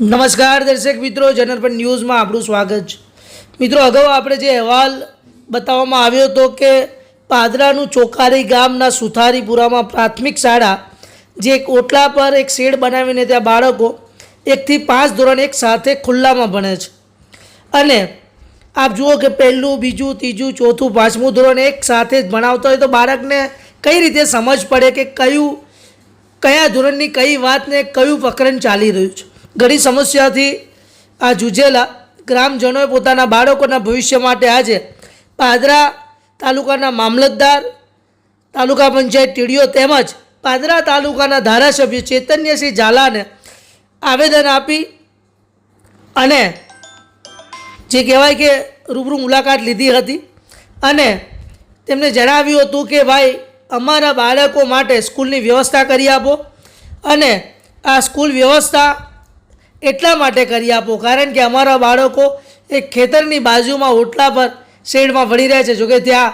નમસ્કાર દર્શક મિત્રો, જનરપન ન્યૂઝમાં આપણું સ્વાગત છે। મિત્રો, અગાઉ આપણે જે અહેવાલ બતાવવામાં આવ્યો હતો કે પાદરાનું ચોકારી ગામના સુથારીપુરામાં પ્રાથમિક શાળા જે એક ઓટલા પર એક શેડ બનાવીને ત્યાં બાળકો 1 થી 5 ધોરણ એક સાથે ખુલ્લામાં ભણે છે અને આપ જુઓ કે પહેલું, બીજું, ત્રીજું, ચોથું, પાંચમું ધોરણ એક સાથે જ ભણાવતા હોય તો બાળકને કઈ રીતે સમજ પડે કે કયા ધોરણની કઈ વાતને કયું પ્રકરણ ચાલી રહ્યું છે। ઘણી સમસ્યાથી આ જૂઝેલા ગ્રામજનોએ પોતાના બાળકોના ભવિષ્ય માટે આજે પાદરા તાલુકાના મામલતદાર, તાલુકા પંચાયત ટીડીઓ તેમજ પાદરા તાલુકાના ધારાસભ્ય ચેતન્યસિંહ ઝાલાને આવેદન આપી અને જે કહેવાય કે રૂબરૂ મુલાકાત લીધી હતી અને તેમને જણાવ્યું હતું કે ભાઈ અમારા બાળકો માટે સ્કૂલની વ્યવસ્થા કરી આપો અને આ સ્કૂલ વ્યવસ્થા એટલા માટે કરી આપો કારણ કે અમારા બાળકો એક ખેતરની બાજુમાં ઓટલા પર શેડમાં ભણી રહ્યા છે। જોકે ત્યાં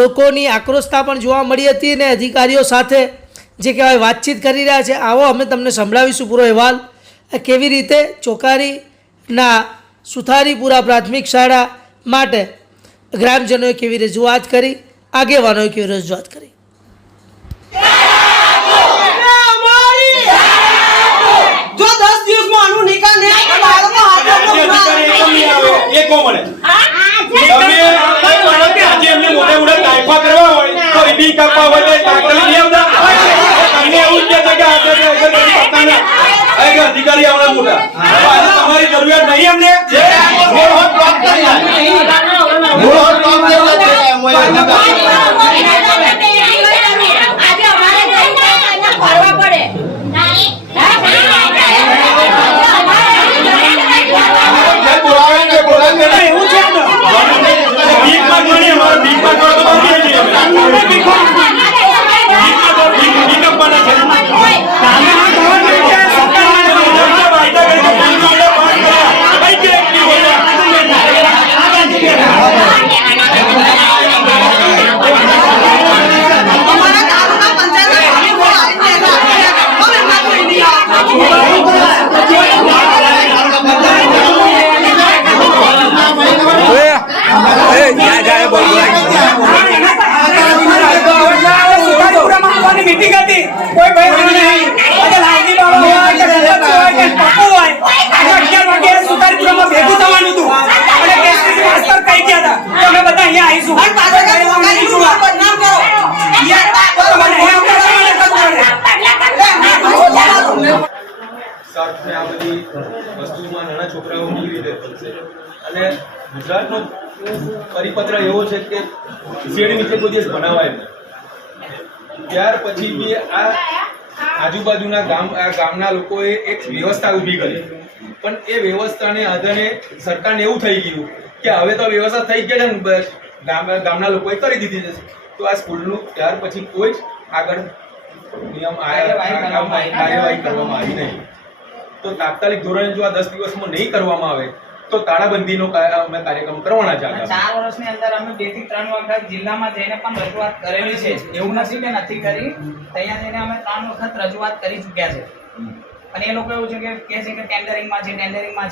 લોકોની આક્રોશતા પણ જોવા મળી હતી અને અધિકારીઓ સાથે જે કહેવાય વાતચીત કરી રહ્યા છે। આવો અમે તમને સંભળાવીશું પૂરો અહેવાલ કેવી રીતે ચોકારીના સુથારીપુરા પ્રાથમિક શાળા માટે ગ્રામજનોએ કેવી રજૂઆત કરી, આગેવાનોએ કેવી રજૂઆત કરી। अधिकारी हमारी जरूरत नहीं हमने मीटिंग હતી કોઈ ભાઈ નહીં આજે લાલજી બાબા હોય કે સરપંચ હોય કે પપ્પુ હોય આજે 11 વાગે સુતારીપુરામાં ભેગું થવાનું હતું અને કેસરી માસ્ટર કહી ગયા હતા કે અમે બધા અહીંયા આવીશું અને પાછળ સુતારીપુર બદનામ કરો સાથે આ બધી વસ્તુમાં નાના છોકરાઓ કેવી રીતે થશે અને ગુજરાતનો પરિપત્ર એવો છે કે શેડ નીચે કોઈ દિવસ બનાવાય નહીં। ત્યાર પછી બી આ આજુબાજુના ગામના લોકોએ એક વ્યવસ્થા ઊભી કરી પણ એ વ્યવસ્થાને આધારે સરકારને એવું થઈ ગયું કે હવે તો વ્યવસ્થા થઈ ગઈ છે ને ગામના લોકોએ કરી દીધી છે તો આ સ્કૂલનું ત્યાર પછી કોઈ જ આગળ નિયમ કાર્યવાહી કરવામાં આવી નહીં। તો તાત્કાલિક ધોરણે જો આ 10 દિવસમાં નહીં કરવામાં આવે તો તાળાબંધીનો અમે કાર્યક્રમ કરવાના છે। 4 વર્ષની અંદર અમે 2 થી 3 વખત જિલ્લામાં જઈને પણ રજૂઆત કરેલી છે, એવું નથી કે નથી કરી, ત્યાં જઈને અમે 3 વખત રજૂઆત કરી ચૂક્યા છે અને એ લોકો એવું છે કે કહે છે કે ટેન્ડરિંગમાં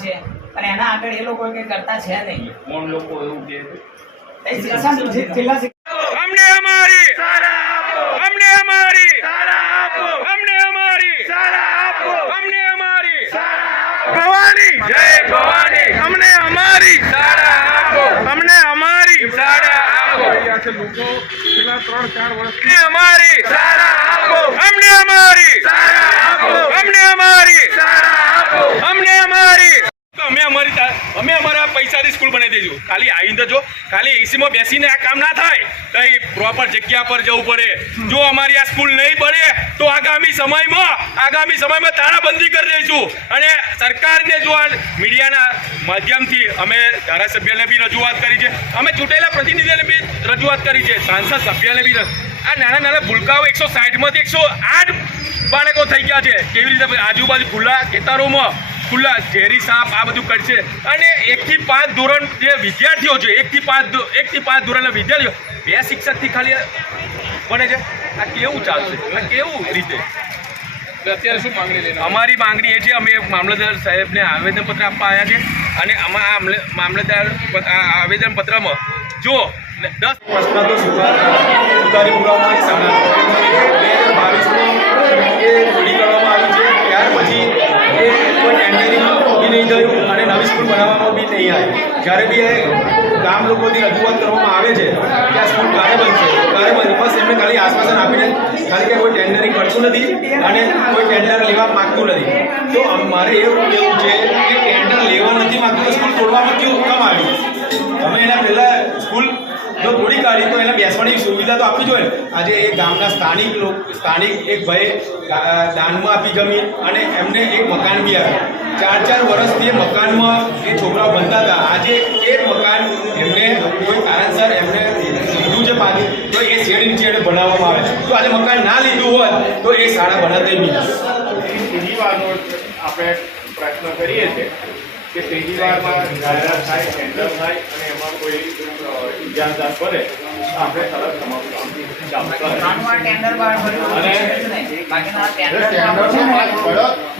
છે અને એના આગળ એ લોકો કંઈ કરતા છે નહીં। કોણ લોકો એવું કે हमने हमारी सारा आपको हमने हमारी सारा आपको हमने हमारी सारा आपको हमने हमारी सारा भवानी जय भवानी हमने हमारी सारा आपको हमने हमारी सारा आपको यहाँ से लोगों पिछला 3-4 वर्ष हमारी सारा आपको हमने हमारी सारा आपको हमने हमारी सारा आपको हमने हमारी तो અમે અમારા પૈસાથી સ્કૂલ બનાવી દઈશું। ખાલી આવીને જો ખાલી એસીમાં બેસીને આ કામ ના થાય, કઈ પ્રોપર જગ્યા પર જવું પડે। જો અમારી આ સ્કૂલ નહીં બને તો આગામી સમયમાં તાળાબંધી કરી દઈશું અને સરકારને જો આ મીડિયાના માધ્યમથી અમે ધારાસભ્યને બી રજૂઆત કરી છે, અમે ચૂંટાયેલા પ્રતિનિધિને બી રજૂઆત કરી છે, સાંસદ સભ્યને બી। આ નાના ભૂલકાઓ 160માંથી 108 બાળકો થઈ ગયા છે। કેવી રીતે આજુબાજુ ખુલ્લા ખેતરોમાં ખુલ્લા ઝેરી સાપ આ બધું કરશે અને 1 થી 5 ધોરણ જે વિદ્યાર્થીઓ છે 1 થી 5 ધોરણના વિદ્યાર્થીઓ 2 શિક્ષકથી ખાલી બને છે। આ કેવું ચાલશે? આ કેવું રીતે? અત્યારે શું માંગણી લઈને અમારી માંગણી એ છે, અમે મામલતદાર સાહેબને આવેદનપત્ર આપવા આવ્યા છે અને આમાં મામલતદાર આવેદનપત્રમાં જો 10 પ્રશ્ન તો સુધારી પુરાવામાં એક શાળા 2022માં એ થોડી કરવામાં આવી છે. ત્યાર પછી એ કોઈ ટેન્ડરિંગ બી નહીં થયું અને નવી સ્કૂલ બનાવવામાં બી નહીં આવી. જ્યારે બી એ ગામ લોકોથી રજૂઆત કરવામાં આવે છે કે આ સ્કૂલ ક્યારે બનશે બસ એમને ખાલી આશ્વાસન આપીને ખાલી કે કોઈ ટેન્ડરિંગ કરતું નથી અને કોઈ ટેન્ડર લેવા માગતું નથી. તો મારે એવું કહેવું છે કે ટેન્ડર લેવા નથી માગતું તો સ્કૂલ તોડવામાં કેવું કામ આવી? અમે એના પહેલાં સ્કૂલ જો થોડી કાઢી તો એને બેસવાની સુવિધા તો આપવી જોઈએ. આજે એ ગામના સ્થાનિક એક ભાઈ દાનમાં આપી જમીન અને એમને એક મકાન બી આપ્યું. 4 વર્ષથી એ મકાનમાં એ છોકરાઓ બનતા હતા. આજે એ મકાન એમને કોઈ કારણસર એમને લીધું છે પાછું તો એ શેડ નીચે એને બનાવવામાં આવે. તો આજે મકાન ના લીધું હોત તો એ શાળા બનાવતી બી નહીં. ત્રીજી વારનો આપણે પ્રયત્ન કરીએ છીએ કે ત્રીજી વારમાં જાહેરાત થાય, ટેન્ડર થાય અને એમાં કોઈ ઇજાદાર પડે તો આપણે તરત તમારું કામ ચાલુ કરીએ. ત્રણવાર ટેન્ડર બહાર પડ્યું અને બાકીના ટેન્ડર ટેન્ડર છે ને,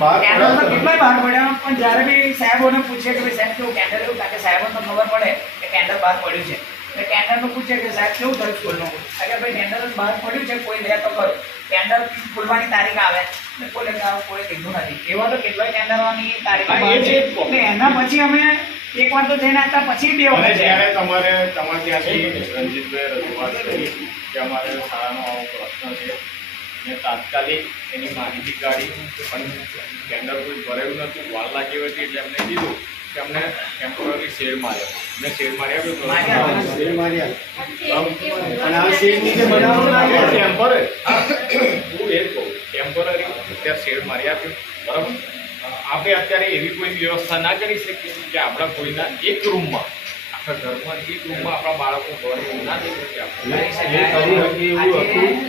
બહાર ટેન્ડર તો કેટલાય બહાર પડ્યા પણ જ્યારે બી સાહેબોને પૂછે કે ભાઈ સાહેબ કેવું ટેન્ડર એવું કારણ કે સાહેબોને તો ખબર પડે કે ટેન્ડર બહાર પડ્યું છે એટલે ટેન્ડરનું પૂછે કે સાહેબ કેવું થયું સ્કૂલનું કારણ કે ભાઈ ટેન્ડર બહાર પડ્યું છે કોઈ લે તો ખરું ટેન્ડર ખુલવાની તારીખ આવે એટલે કોઈ કોઈ લીધું નથી. એવા તો કેટલાય ટેન્ડરોની તારીખ હા, એ બહાર છે. છે એટલે એના પછી અમે એકવાર તો જઈને આવતા પછી બે અને વખત જ્યારે તમારે ત્યાંથી રણજીતભાઈ રજૂઆત કરી કે અમારે શાળાનો આવો પ્રશ્ન છે ને તાત્કાલિક એની માહિતી કાઢી પણ ટેન્ડર કોઈ ભરેલું નહોતું, વાર લાગી હતી એટલે એમને કીધું કે અમને ટેમ્પરરી શેડ માર્યો. મેં શેડ માર્યા ટેમ્પરરી હું એ કહું ટેમ્પરરી અત્યારે શેડ મારી આપ્યું બરાબર. આપણે અત્યારે એવી કોઈ વ્યવસ્થા ના કરી શકીએ કે આપણા કોઈના એક રૂમમાં આખા ઘરમાં એક રૂમમાં આપણા બાળકો ભણે એવું ના થઈ શકે આપણે.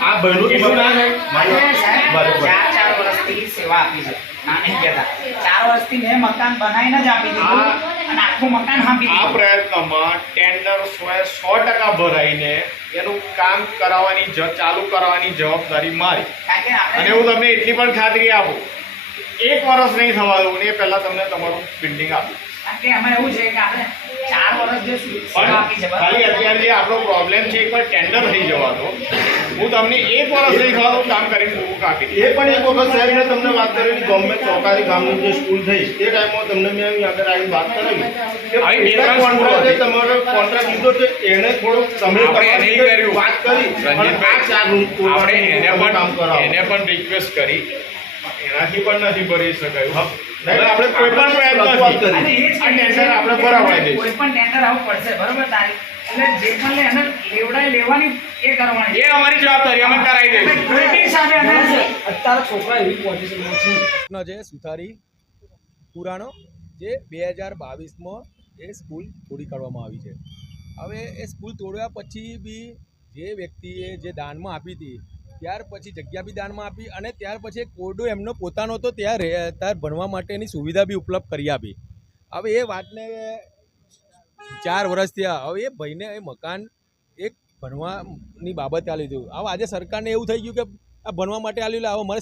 આ બન્યું કીધું ના થાય. આજે સાહેબ 4 વર્ષથી સેવા આપી છે ના નહીં કહેતા 4 વર્ષથી મેં મકાન બનાવીને જ આપી દીધું અને આખું મકાન આપી આ દીધું. પ્રયત્નમાં ટેન્ડર 100% ભરાઈને એનું કામ કરાવવાની ચાલુ કરવાની જવાબદારી મારી. કારણ કે અને આપણે હું તમને એટલી પણ ખાતરી આપું 1 વર્ષ નહીં થવા દઉં ને એ પહેલા તમને તમારું બિલ્ડિંગ આપું. કારણ કે એમાં એવું છે કે આપણે 4 વર્ષ જે સેવા આપી છે પણ ખાલી અત્યારે જે આપણો પ્રોબ્લેમ છે એકવાર ટેન્ડર થઈ જવા દો. હું તમને 1 વર્ષ નહીં થવા દઉં કામ કરીને પૂરું કાપી દઈશ. એ પણ એક વખત સાહેબને તમને વાત કરેલી ગમે ચોકારી ગામની જે સ્કૂલ થઈ તે ટાઈમમાં તમને મેં અહીં આગળ આવીને વાત કરેલી કે આવી બે પેલા ત્રણ સ્કૂલો કોન્ટ્રાક્ટે હતી. તમારો કોન્ટ્રાક્ટ લીધો છે એને થોડોક તમે આપણે એને તમારી કર્યું. રીતે વાત કરી પણ આ રણજીતભાઈ, 4 રૂમ આપણે કામ કરાવો. એને પણ રિક્વેસ્ટ કરી એનાથી પણ નથી ભરી શકાયું. નહીં, હવે આપણે કોઈ પણ રજૂઆત પ્રયત્ન કરી. અને એ જ આ કહીએ ટેન્ડર છીએ આપણે કે ભરાવાઈ દઈશું. કોઈ પણ ટેન્ડર આવું પડશે બરોબર તારીખ એટલે જે પણ લે એને લેવાની એ કરવાની એ અમારી જવાબદારી અમે કરાવી દઈશું. કોઈ હિસાબે અમે અત્યારે છોકરા એવી પોઝિશનમાં છે પ્રશ્ન છે સુથારી પુરાણો જે 2022માં એ સ્કૂલ તોડી કાઢવામાં આવી છે. હવે એ સ્કૂલ તોડ્યા પછી બી જે વ્યક્તિએ જે દાનમાં આપી હતી ત્યાર પછી જગ્યા બી દાનમાં આપી અને ત્યાર પછી એક ઓરડો એમનો પોતાનો હતો ત્યાં ભણવા માટેની સુવિધા બી ઉપલબ્ધ કરી આપી. હવે એ વાતને 4 વર્ષ થયા. હવે એ ભાઈને એ મકાન એક ભણવાની બાબતે આલી દીધું. હવે આજે સરકારને એવું થઈ ગયું કે આ ભણવા માટે આલી હવે મારે